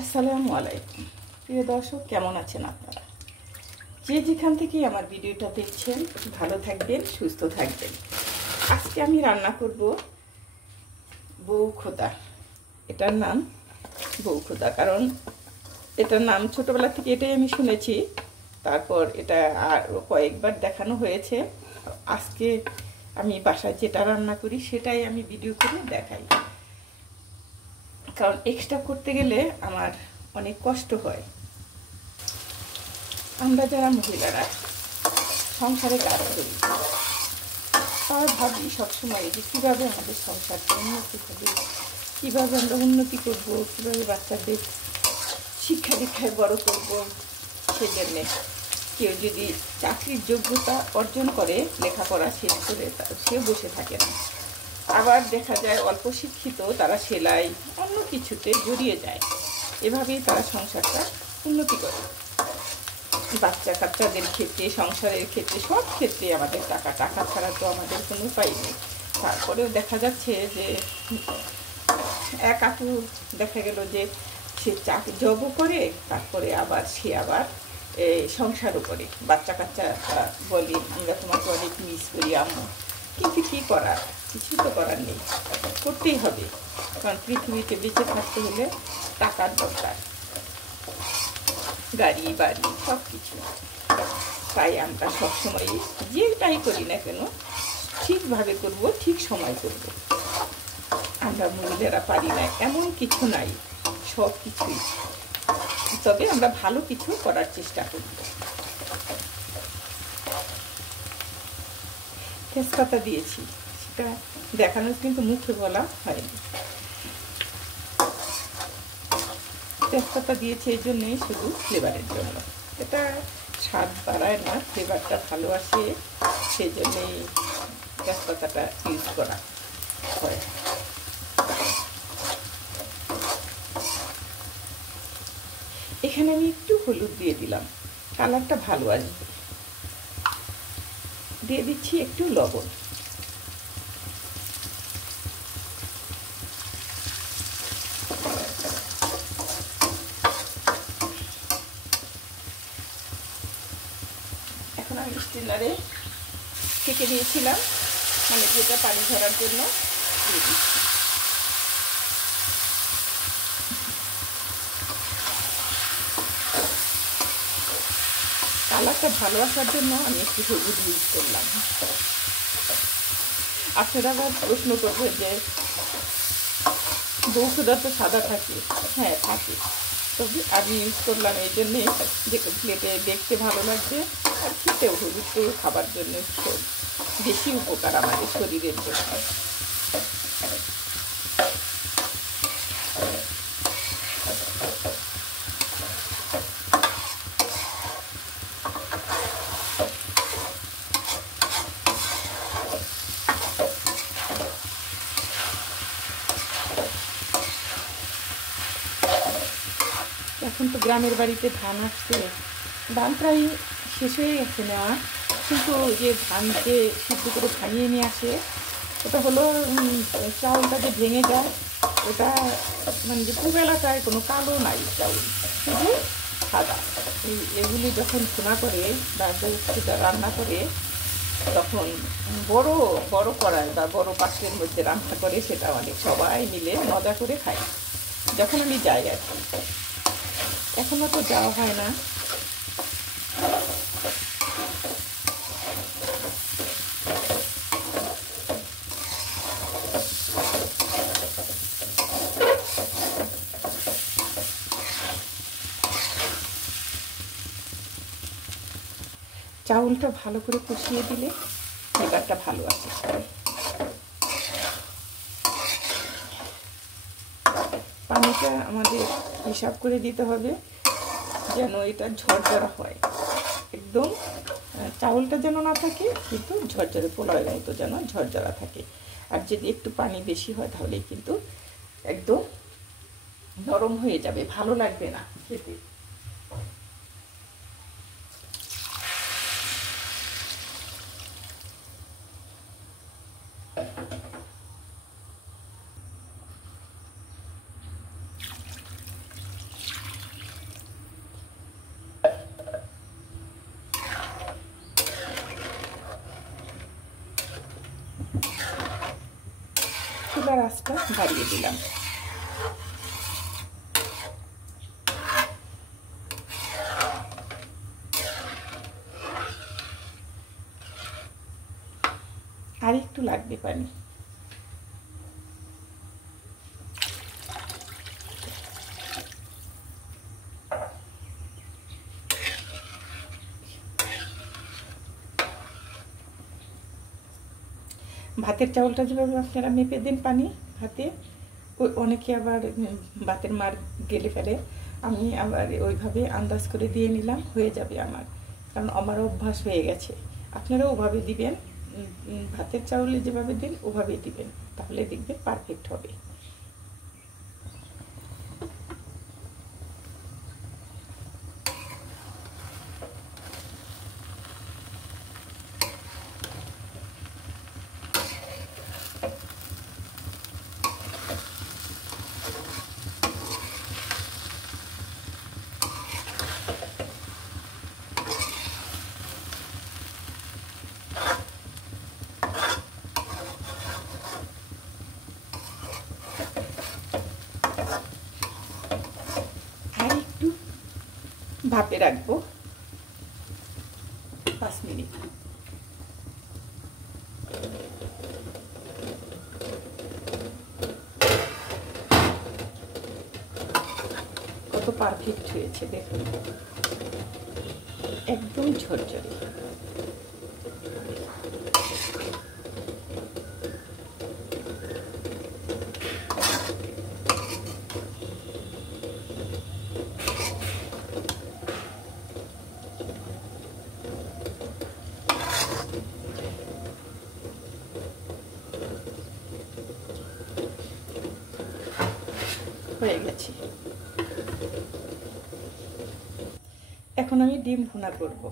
আসসালামু আলাইকুম প্রিয় দর্শক, কেমন আছেন আপনারা? যে যেখান থেকে আমার ভিডিওটা দেখছেন ভালো থাকবেন, সুস্থ থাকবেন। আজকে আমি রান্না করব বউ খোদা। এটার নাম বউ খোদা, কারণ এটার নাম ছোটবেলা থেকে এটাই আমি শুনেছি। তারপর এটা আরও কয়েকবার দেখানো হয়েছে। আজকে আমি বাসায় যেটা রান্না করি সেটাই আমি ভিডিও করে দেখাই, কারণ এক্সট্রা করতে গেলে আমার অনেক কষ্ট হয়। আমরা যারা মহিলারা সংসারে কাজ করি তারা ভাবি সবসময় যে কীভাবে আমাদের সংসারটা উন্নতি হবে, কীভাবে আমরা উন্নতি করব, কীভাবে বাচ্চাদের শিক্ষা দীক্ষায় বড় করব। সেজন্যে কেউ যদি চাকরির যোগ্যতা অর্জন করে, লেখাপড়া শেষ করে, সেও বসে থাকে না। আবার দেখা যায় অল্প শিক্ষিত তারা সেলাই অন্য কিছুতে জড়িয়ে যায়। এভাবেই তারা সংসারটা উন্নতি করে। বাচ্চা কাচ্চাদের ক্ষেত্রে, সংসারের ক্ষেত্রে, সব ক্ষেত্রে আমাদের টাকা ছাড়া তো আমাদের কোনো উপায় নেই। তারপরেও দেখা যাচ্ছে যে এক আপু দেখা গেল যে সে জবও করে, তারপরে আবার সে আবার সংসারও করে। বাচ্চা কাচ্চা বলি, আমরা তোমাকে অনেক মিস করি আম্মু, কিন্তু কী করার, কিছু তো করার নেই, করতেই হবে। কারণ পৃথিবীতে বেঁচে থাকতে হলে টাকার দরকার, গাড়ি বাড়ি সব কিছু। তাই আমরা সবসময় যেটাই করি না কেন ঠিকভাবে করব, ঠিক সময় করব। আমরা মহিলারা পারি না এমন কিছু নাই, সব কিছুই। তবে আমরা ভালো কিছু করার চেষ্টা করব। তেজপাতা দিয়েছি, সেটা দেখানোর কিন্তু মুখে বলা হয়নি। তেজপাতা দিয়েছি এই জন্যেই, শুধু ফ্লেভারের জন্য। এটা স্বাদ বাড়ায় না, ফ্লেভারটা ভালো আসে, সেই জন্যেই তেজপাতাটা ইউজ করা হয়। এখানে আমি একটু হলুদ দিয়ে দিলাম, কালারটা ভালো আসবে। দিয়ে দিচ্ছি একটু লবণ। এখন আমি স্টিনারে ঢেকে দিয়েছিলাম, মানে যেটা পানি ধরার জন্য, দিয়ে দিচ্ছি। কালারটা ভালো আসার জন্য আমি একটু হলুদ ইউজ করলাম। আপনারা আবার প্রশ্ন করবেন যে বউ খোদা তো সাদা থাকে। হ্যাঁ থাকে, তবে আমি ইউজ করলাম এই জন্যে যে প্লেটে দেখতে ভালো লাগবে, আর খেতেও হলুদ তো খাবার জন্য বেশি উপকার আমাদের শরীরের জন্য। এখন তো গ্রামের বাড়িতে ধান আসছে, ধান প্রায় শেষ হয়ে গেছে নেওয়া, কিন্তু যে ধান যে সিদ্ধ করে ভাঙিয়ে নিয়ে আসে, ওটা হলো চাউলটা যে ভেঙে যায়, ওটা মানে যে পুরো এলাকায় কোনো কালো নাই, চাউল শুধু সাদা। এগুলি যখন ভুনা করে বা সেটা রান্না করে, তখন বড় বড় কড়াই বা বড় পাত্রের মধ্যে রান্না করে, সেটা অনেক সবাই মিলে মজা করে খাই যখন আমি যাই আর কি। এখনো তো যাওয়া হয় না। চাউলটা ভালো করে কষিয়ে দিলে ফ্লেভারটা ভালো আসে। পানিটা আমাদের হিসাব করে দিতে হবে, যেন এটা ঝরঝরা হয় একদম। চাউলটা যেন না থাকে, কিন্তু ঝরঝরে পোলাওয়ের মতো যেন ঝরঝরা থাকে। আর যদি একটু পানি বেশি হয় তাহলে কিন্তু একদম নরম হয়ে যাবে, ভালো লাগবে না খেতে। আবার আঁচটা বাড়িয়ে দিলাম। আর একটু লাগবে পানি। ভাতের চাউলটা যেভাবে আপনারা মেপে দেন পানি হাতে, ওই অনেকে আবার ভাতের মার গেলে ফেলে, আমি আবার ওইভাবে আন্দাজ করে দিয়ে নিলাম, হয়ে যাবে আমার, কারণ আমার অভ্যাস হয়ে গেছে। আপনারাও ওভাবে দিবেন, ভাতের চাউলে যেভাবে দেন ওভাবেই দিবেন, তাহলে দেখবেন পারফেক্ট হবে। ভাপে রাখবো 5 মিনিট। কত পারফেক্ট হয়েছে দেখুন, একদম ঝরঝরে। হয়ে গেছে। এখন আমি ডিম ভুনা করব।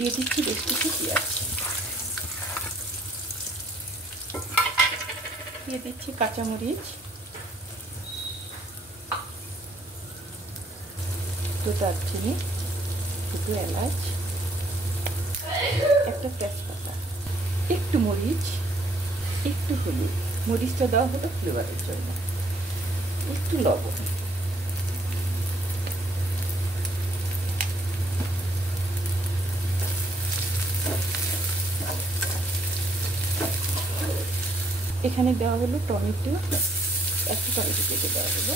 দিয়ে দিচ্ছি বেশ কিছু পেঁয়াজ, দিয়ে দিচ্ছি কাঁচামরিচ, 2 দারচিনি, 2 এলাচ, 1 তেজপাতা, একটু মরিচ, একটু হলুদ, মরিচটা দেওয়া হলো ফ্লেভারের জন্য, একটু লবণ, এখানে দেওয়া হলো টমেটো, একটু টমেটো কেটে দেওয়া হলো,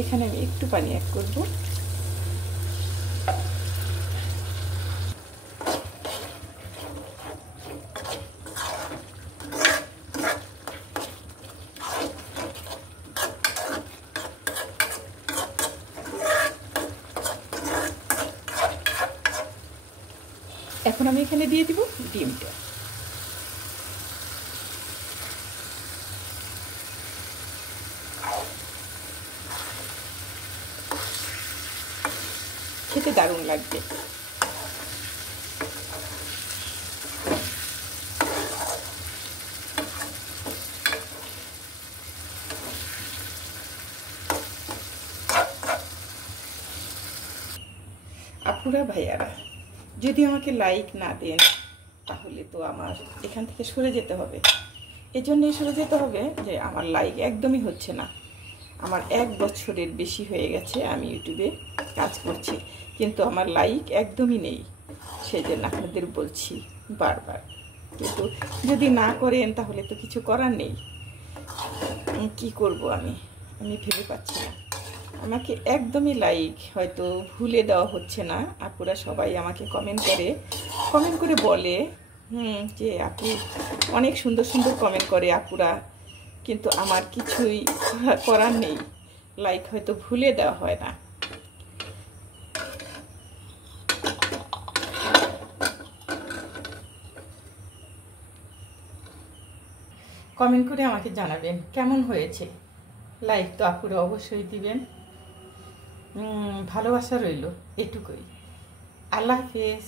এখানে আমি একটু পানি অ্যাড করব। এখন আমি এখানে দিয়ে দিব ডিমটা। খেতে দারুণ লাগবে। আপুরা ভাইয়ারা, যদি আমাকে লাইক না দেন তাহলে তো আমার এখান থেকে সরে যেতে হবে। এজন্যই সরে যেতে হবে যে আমার লাইক একদমই হচ্ছে না। আমার 1 বছরের বেশি হয়ে গেছে আমি ইউটিউবে কাজ করছি, কিন্তু আমার লাইক একদমই নেই। সেই জন্য আপনাদের বলছি বারবার, কিন্তু যদি না করেন তাহলে তো কিছু করার নেই। কি করব আমি ভেবে পাচ্ছি না। আমাকে একদমই লাইক হয়তো ভুলে দেওয়া হচ্ছে না। আপুরা সবাই আমাকে কমেন্ট করে বলে যে আপু অনেক সুন্দর সুন্দর কমেন্ট করে আপুরা, কিন্তু আমার কিছুই করার নেই, লাইক হয়তো ভুলে দেওয়া হয় না। কমেন্ট করে আমাকে জানাবেন কেমন হয়েছে। লাইক তো আপুরা অবশ্যই দিবেন। ভালোবাসা রইল এটুকুই। আল্লাহ হাফেজ।